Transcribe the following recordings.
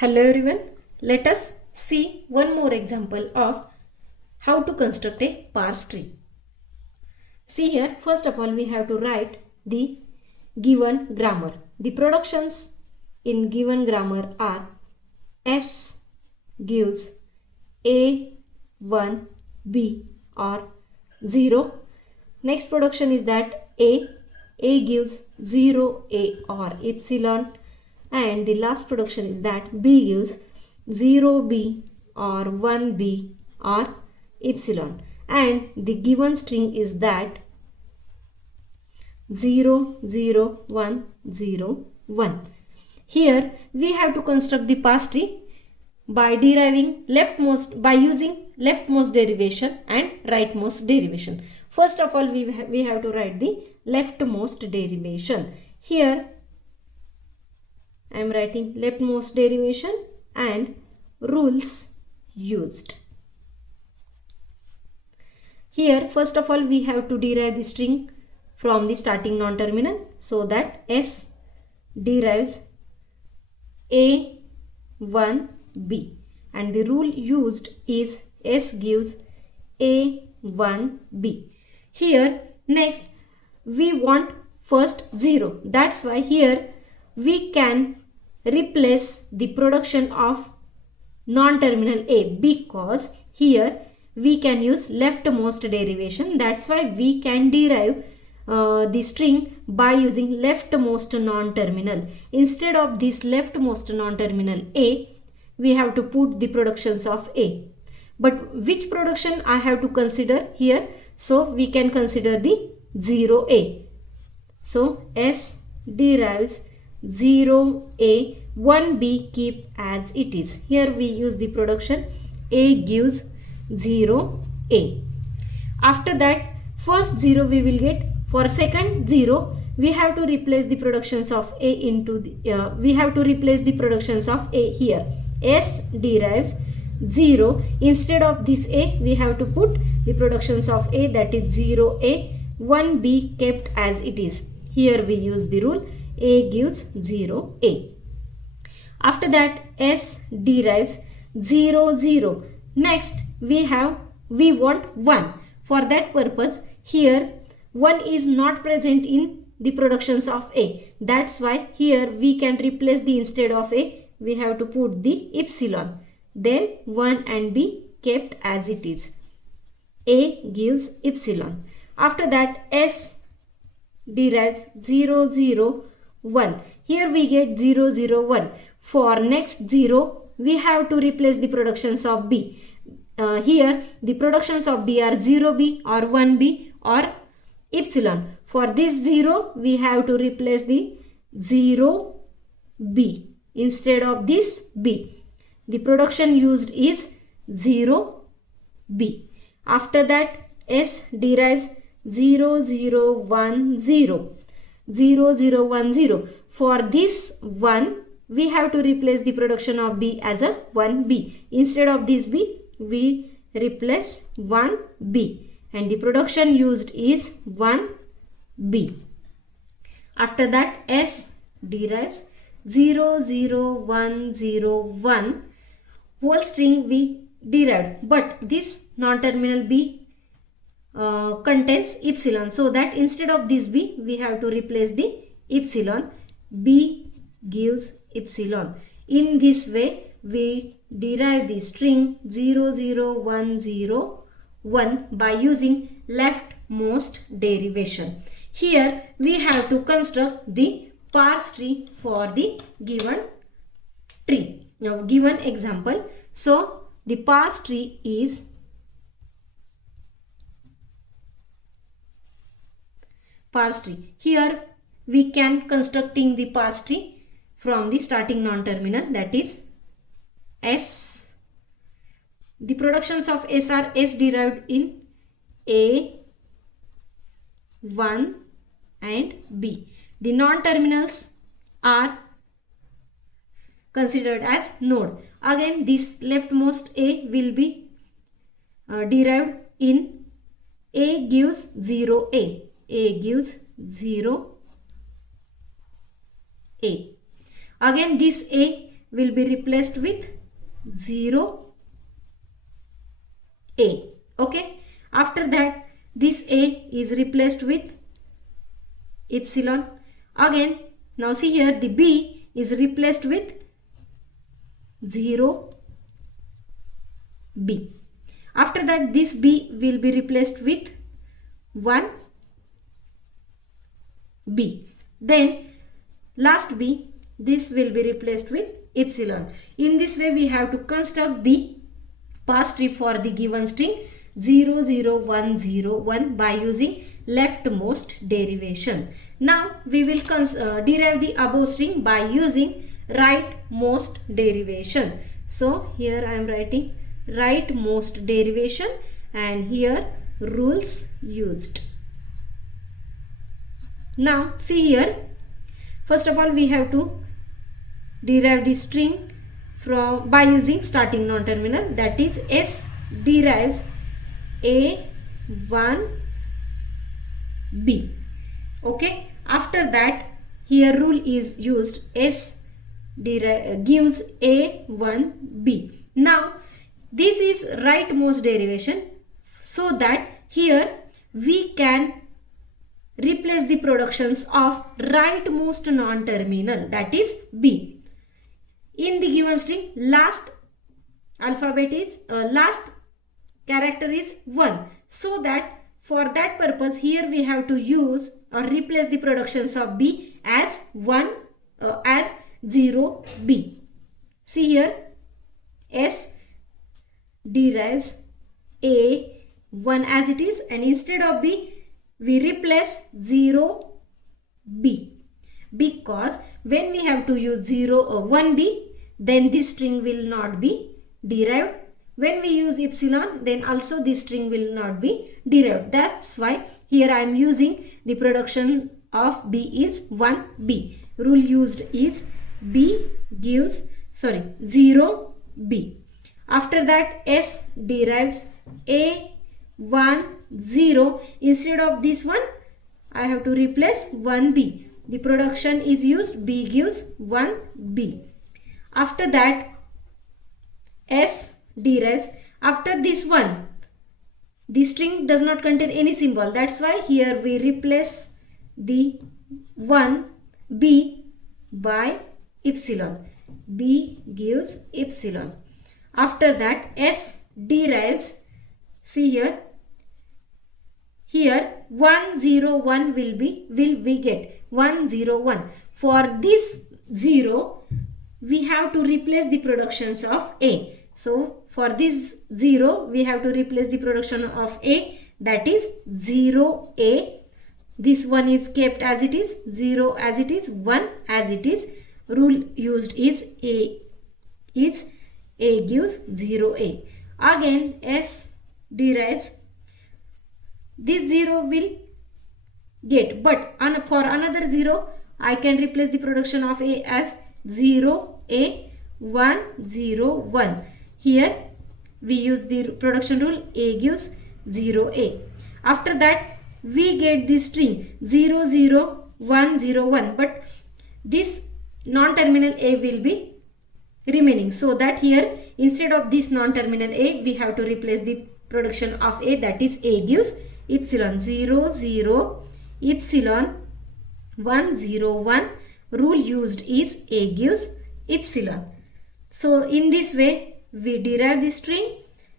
Hello everyone, let us see one more example of how to construct a parse tree. See here, first of all we have to write the given grammar. The productions in given grammar are S gives A, 1, B or 0. Next production is that A gives 0, A or epsilon. And the last production is that B gives 0B or 1B or epsilon. And the given string is that 0, 0, 1, 0, 1. Here we have to construct the parse tree by using leftmost derivation and rightmost derivation. First of all we have to write the leftmost derivation. Here I am writing leftmost derivation and rules used. Here first of all we have to derive the string from the starting non-terminal, so that S derives A1B and the rule used is S gives A1B. Here next we want first 0, that's why here we can replace the production of non-terminal A, because here we can use leftmost derivation. That's why we can derive the string by using leftmost non-terminal. Instead of this leftmost non-terminal A, we have to put the productions of A. But which production I have to consider here? So we can consider the 0A. So S derives 0A, 1B keep as it is. Here we use the production A gives 0A. After that first 0 we will get. For second 0 we have to replace the productions of A into the we have to replace the productions of A here. S derives 0. Instead of this A we have to put the productions of A, that is 0A, 1B kept as it is. Here we use the rule A gives 0A. After that S derives 0, 0. Next we want 1. For that purpose here 1 is not present in the productions of A. That's why here we can replace the instead of A we have to put the epsilon. Then 1 and B kept as it is. A gives epsilon. After that S derives 0, 0, 1. Here we get 0, 0, 1. For next 0 we have to replace the productions of B. Here the productions of B are 0B or 1B or epsilon. For this 0 we have to replace the 0B instead of this B. The production used is 0B. After that S derives 0, 0, 1, 0. 0, 0, 1, 0. For this 1 we have to replace the production of B as a 1B. Instead of this B we replace 1B and the production used is 1B. After that S derives 0, 0, 1, 0, 1. Whole string we derived, but this non-terminal B contains epsilon, so that instead of this B we have to replace the epsilon. B gives epsilon. In this way we derive the string 0, 0, 1, 0, 1 by using leftmost derivation. Here we have to construct the parse tree for the given tree. Now given example, so the parse tree is parse tree. Here we can constructing the parse tree from the starting non-terminal, that is S. The productions of S are S derived in A, 1 and B. The non-terminals are considered as node. Again this leftmost A will be derived in A gives 0A. A gives 0A. Again this A will be replaced with 0 A. Okay. After that, this A is replaced with epsilon. Again, now see here, the B is replaced with 0 B. After that, this B will be replaced with 1 B. Then last B, this will be replaced with epsilon. In this way, we have to construct the parse tree for the given string 00101 by using leftmost derivation. Now we will derive the above string by using rightmost derivation. So here I am writing rightmost derivation and here rules used. Now see here, first of all we have to derive the string by using starting non-terminal, that is S derives A1B. Okay, after that here rule is used, S gives A1B. Now this is rightmost derivation, so that here we can replace the productions of rightmost non-terminal, that is B. In the given string, last character is 1. So that for that purpose here we have to use or replace the productions of B as 0 B. See here, S derives A1 as it is, and instead of B we replace 0 B, because when we have to use 1 B, then this string will not be derived. When we use epsilon, then also this string will not be derived. That's why here I am using the production of B is 1 B. Rule used is B gives 0 B. After that, S derives A1 0. Instead of this one, I have to replace 1 B. The production is used, B gives 1 B. After that, S derives, after this one, the string does not contain any symbol. That's why here we replace the 1 B by epsilon. B gives epsilon. After that, S derives, see here 101 will we get 101. For this 0, we have to replace the productions of A. So for this 0, we have to replace the production of A, that is 0 A. This one is kept as it is, 0 as it is, 1 as it is. Rule used is A gives 0 A. Again, S derives, this 0 will get, but for another 0, I can replace the production of A as 0 A 1 0 1. Here we use the production rule, A gives 0 A. After that, we get this string 0 0 1 0 1, but this non-terminal A will be remaining, so that here instead of this non-terminal A, we have to replace the production of A, that is A gives epsilon 0 0 epsilon 1 0 1. Rule used is A gives epsilon. So in this way we derive the string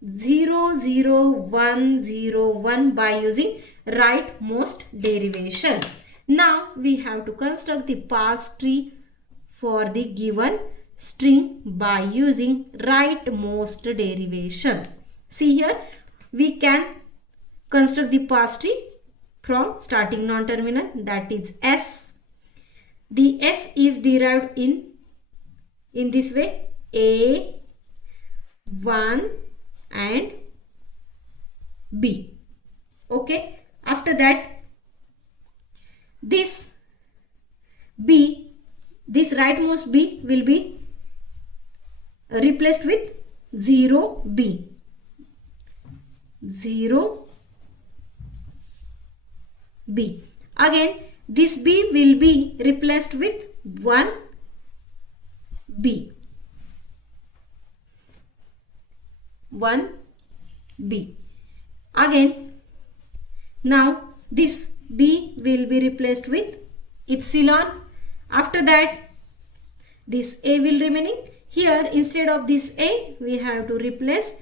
00101 by using rightmost derivation. Now we have to construct the parse tree for the given string by using rightmost derivation. See here, we can construct the parse tree from starting non-terminal, that is S. The S is derived in this way, A, 1 and B. Okay. After that, this B, this rightmost B will be replaced with 0 B. 0 B. Again, this B will be replaced with 1 B. 1b. Again, now this b will be replaced with epsilon. After that, this a will remaining. Here instead of this a, we have to replace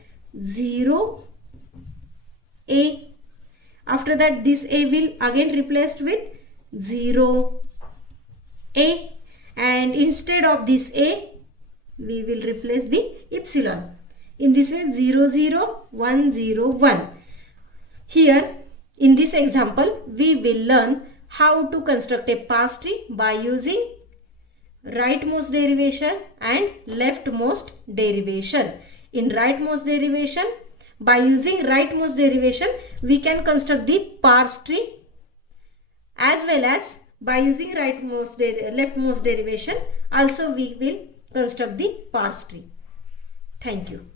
0 a. After that, this a will again replaced with 0 a, and instead of this a, we will replace the epsilon. In this way, 0 0 1 0 1. Here in this example, we will learn how to construct a parse tree by using rightmost derivation and leftmost derivation. In rightmost derivation, by using rightmost derivation, we can construct the parse tree, as well as by using leftmost derivation also we will construct the parse tree. Thank you.